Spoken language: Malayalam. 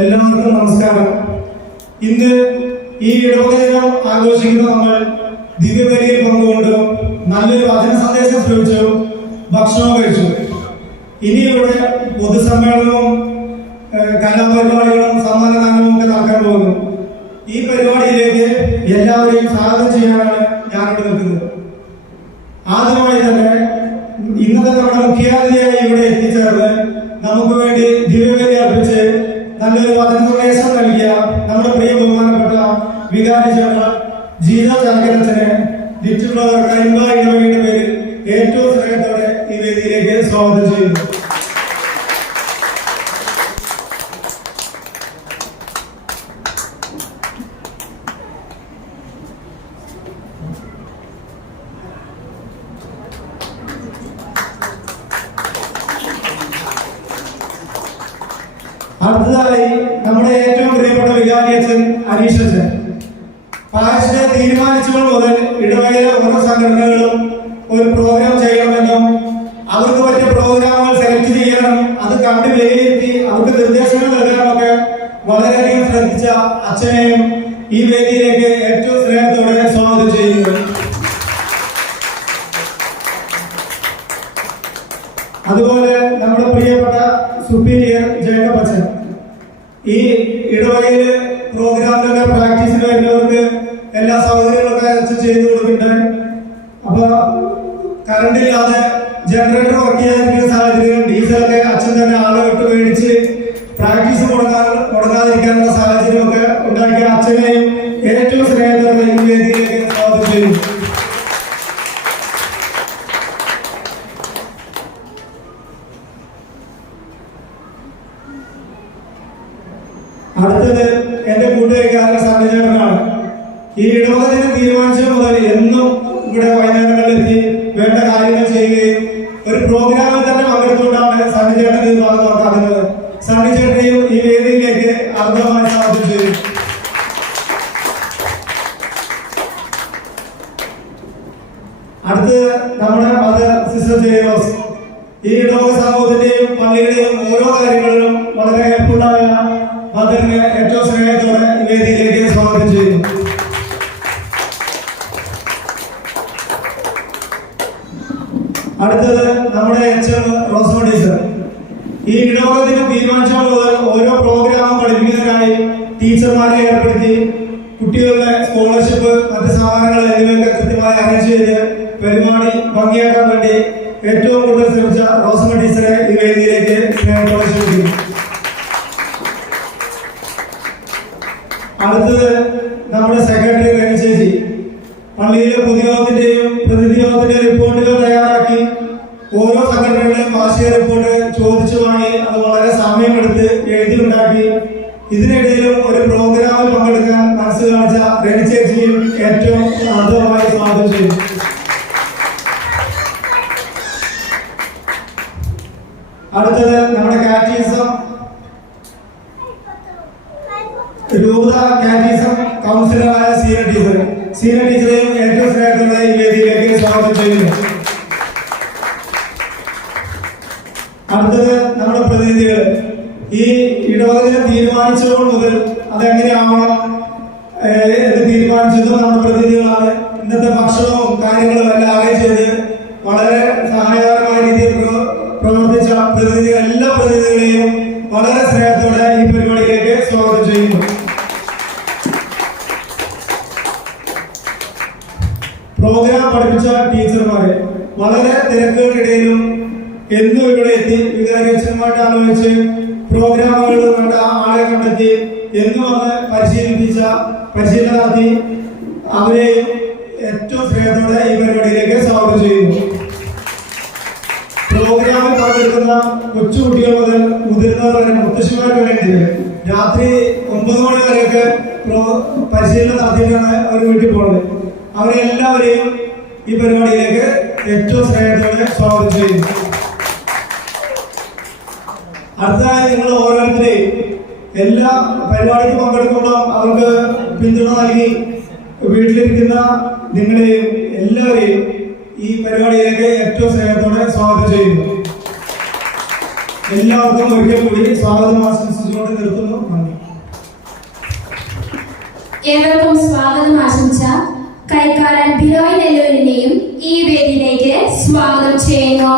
എല്ലാവർക്കും നമസ്കാരം. ഇന്ന് ഈ ഇടവക ദിനം ആഘോഷിക്കുന്ന നമ്മൾ ദിവ്യബലിയിൽ പങ്കുകൊണ്ട് നല്ലൊരു വചന സന്ദേശം ശ്രമിച്ചു, ഭക്ഷണവും കഴിച്ചു. ഇനി ഇവിടെ പൊതുസമ്മേളനവും കലാപരിപാടികളും സമ്മാനദാനവും ഒക്കെ നടക്കാൻ പോകുന്നു. ഈ പരിപാടിയിലേക്ക് എല്ലാവരെയും സ്വാഗതം ചെയ്യാനാണ് ഞാനിവിടെ നിൽക്കുന്നത്. ആദ്യമായി തന്നെ ഇന്നത്തെ നമ്മുടെ മുഖ്യാതിഥിയായി ഇവിടെ എത്തിച്ചേർന്ന് നമുക്ക് വേണ്ടി ദിവ്യബലി അർപ്പിച്ച് നല്ലൊരു വചന സന്ദേശം നൽകിയ നമ്മുടെ പ്രിയ ബഹുമാനപ്പെട്ട വികാരി ജനറൽ ജീത ചാക്കരച്ചനെ ലിറ്റിൽ ബ്രദർ കരിമ്പ ഇടവകയുടെ പേരിൽ ഏറ്റവും സ്നേഹത്തോടെ ഈ വേദിയിലേക്ക് സ്വാഗതം ചെയ്യുന്നു. അടുത്തതായി നമ്മുടെ ഏറ്റവും പ്രിയപ്പെട്ട വികാരിയച്ഛൻ അനീഷച്ചൻ. പാരിഷിനെ തീരുമാനിച്ചപ്പോൾ മുതൽ ഇടവകയിലെ ഓരോ സംഘടനകളും ഒരു പ്രോഗ്രാം ചെയ്യണമെന്നും അവർക്ക് പറ്റിയ പ്രോഗ്രാമുകൾ സെലക്ട് ചെയ്യണം, അത് കണ്ട് വിലയിരുത്തി അവർക്ക് നിർദ്ദേശങ്ങൾ നൽകാനൊക്കെ വളരെയധികം ശ്രദ്ധിച്ച അച്ഛനെയും ഈ വേദിയിലേക്ക് ഏറ്റവും സ്നേഹത്തോടെ സ്വാഗതം ചെയ്യുന്നു. അതുപോലെ നമ്മുടെ പ്രിയപ്പെട്ട സുപ്പീരിയർ ജേക്കബ് അച്ഛൻ ഈ ഇടവകയില് പ്രോഗ്രാമിലൊക്കെ പ്രാക്ടീസിന് വരുന്നവർക്ക് എല്ലാ സൗകര്യങ്ങളൊക്കെ അച്ഛൻ ചെയ്തു കൊടുക്കുന്നുണ്ട്. അപ്പൊ കറണ്ട് ഇല്ലാതെ ജനറേറ്റർ വർക്ക് ചെയ്യാതിരിക്കുന്ന സാഹചര്യം ഡീസലൊക്കെ അച്ഛൻ തന്നെ ആളെ വിട്ട് മേടിച്ച് പ്രാക്ടീസ് മുടങ്ങാതിരിക്കാനുള്ള സാഹചര്യമൊക്കെ ഉണ്ടാക്കിയ അച്ഛനെയും ഏറ്റവും സ്നേഹത്തോടെ ഈ വേദിയിലേക്ക് സ്വാഗതം ചെയ്യുന്നു. അടുത്തത് എന്റെ കൂട്ടുകാരൻ സണ്ണിചേട്ടനാണ്. ഈ ഇടവക ദിനം തീരുമാനിച്ച മുതൽ എന്നും ഇവിടെ വൈകുന്നേരങ്ങളിലെത്തി വേണ്ട കാര്യങ്ങൾ ചെയ്യുകയും ഒരു പ്രോഗ്രാമിൽ തന്നെ പങ്കെടുത്തുകൊണ്ടാണ് സണ്ണിചേട്ടൻ ഇത് ഭാഗമാക്കുന്നത്. സണ്ണിചേട്ടനെയും ഈ വേദിയിലേക്ക് അർദ്ധമായി സ്വാഗതം ചെയ്തു. അടുത്തത് നമ്മുടെ മദർ സിസ്റ്റർ ജെയ്റോസ്. ഈ ഇടവക സമൂഹത്തിന്റെയും പള്ളിയുടെയും ഓരോ കാര്യങ്ങളിലും വളരെ ഹെൽപ്ഫുള്ളായ മദറിനെ ഏറ്റവും സ്നേഹത്തോടെ വേദിയിലേക്ക് സ്വാഗതം ചെയ്യുന്നു. അടുത്തത് നമ്മുടെ എച്ച്.എം. റോസ്മോൺ ടീച്ചർ. ഈ ഇടവകത്തിന് തീരുമാനിച്ചപ്പോൾ മുതൽ ഓരോ പ്രോഗ്രാമും പഠിപ്പിക്കുന്നതിനായി ടീച്ചർമാരെ ഏർപ്പെടുത്തി കുട്ടികളുടെ സ്കോളർഷിപ്പ്, മറ്റ് സമ്മാനങ്ങൾ എന്നിവയൊക്കെ കൃത്യമായി അറേഞ്ച് ചെയ്ത് പരിപാടി ഭംഗിയാക്കാൻ വേണ്ടി ഏറ്റവും കൂടുതൽ ശ്രമിച്ച റോസ്മോൺ ടീച്ചറെ ഈ വേദിയിലേക്ക് സ്നേഹത്തോടെ ക്ഷണിക്കുന്നു. അടുത്തത് നമ്മുടെ സെക്രട്ടറി രവി ചേച്ചി. പള്ളിയിലെ പൊതുയോഗത്തിന്റെയും പ്രതിനിധി യോഗത്തിന്റെയും റിപ്പോർട്ടുകൾ തയ്യാറാക്കി ഓരോ സംഘടനകളുടെയും വാർഷിക റിപ്പോർട്ട് ചോദിച്ചു വാങ്ങി അത് വളരെ സമയമെടുത്ത് എഴുതിയുണ്ടാക്കി ഇതിനിടയിലും ഒരു പ്രോഗ്രാമിൽ പങ്കെടുക്കാൻ മനസ്സ് കാണിച്ച രവി ചേച്ചിയും ഏറ്റവും ആദ്യമായി സ്വാഗതം ചെയ്തു. അടുത്തത് നമ്മുടെ കാറ്റീസം രൂപത കാറ്റീസം കൗൺസിലറായ സീന ടീച്ചറെയും ഏറ്റവും സ്നേഹത്തോടെ ഈ വേദിയിലേക്ക് സ്വാഗതം ചെയ്യുന്നു. അടുത്തത് നമ്മുടെ പ്രതിനിധികൾ. ഈ ഇടവകദിനം തീരുമാനിച്ചപ്പോൾ മുതൽ അതെങ്ങനെയാവണം എന്ന് തീരുമാനിച്ചതും നമ്മുടെ പ്രതിനിധികളാണ്. ഇന്നത്തെ ഭക്ഷണവും കാര്യങ്ങളും എല്ലാം അറേഞ്ച് ചെയ്ത് വളരെ സഹായകരമായ രീതിയിൽ പ്രവർത്തിച്ച പ്രതിനിധികൾ, എല്ലാ പ്രതിനിധികളെയും വളരെ സ്നേഹത്തോടെ ഈ പരിപാടിയിലേക്ക് സ്വാഗതം ചെയ്യുന്നു. പ്രോഗ്രാം പഠിപ്പിച്ച ടീച്ചർമാരെ വളരെ തിരക്കുകൾക്കിടയിലും എന്നും ഇവിടെ എത്തി വികാരിയച്ഛനുമായിട്ട് ആലോചിച്ച് പ്രോഗ്രാമുകൾ വേണ്ട ആളെ കണ്ടെത്തി എന്നും വന്ന് പരിശീലനം നടത്തി അവരെയും ഏറ്റവും സ്നേഹത്തോടെ ഈ പരിപാടിയിലേക്ക് സ്വാഗതം ചെയ്യുന്നു. പ്രോഗ്രാമിൽ പങ്കെടുക്കുന്ന കൊച്ചുകുട്ടികൾ മുതൽ മുതിർന്നവർ വരെ, മുത്തശ്ശിമാർക്ക് വേണ്ടി രാത്രി 9 മണി വരെയൊക്കെ പരിശീലനം നടത്തിയിട്ടാണ് അവർ വീട്ടിൽ പോകുന്നത്. അവരെല്ലാവരെയും ഈ പരിപാടിയിലേക്ക് ഏറ്റവും സ്നേഹത്തോടെ സ്വാഗതം ചെയ്യുന്നു. അടുത്തതായി നിങ്ങൾ ഓരോരുത്തരെയും എല്ലാ പരിപാടിക്ക് പങ്കെടുക്കുമ്പോൾ അവർക്ക് പിന്തുണ നൽകി വീട്ടിലിരിക്കുന്ന നിങ്ങളെയും എല്ലാവരെയും ഈ പരിപാടിയിലേക്ക് ഏറ്റവും സ്നേഹത്തോടെ സ്വാഗതം ചെയ്യുന്നു. എല്ലാവർക്കും ഒരിക്കൽ കൂടി സ്വാഗതം ആശംസിച്ചുകൊണ്ട് നിർത്തുന്നു. നന്ദി. ഏവർക്കും സ്വാഗതം ആശംസ. കൈക്കാരൻ ബിനോയ് നെല്ലൂരിനെയും ഈ വേദിയിലേക്ക് സ്വാഗതം ചെയ്യുന്നു.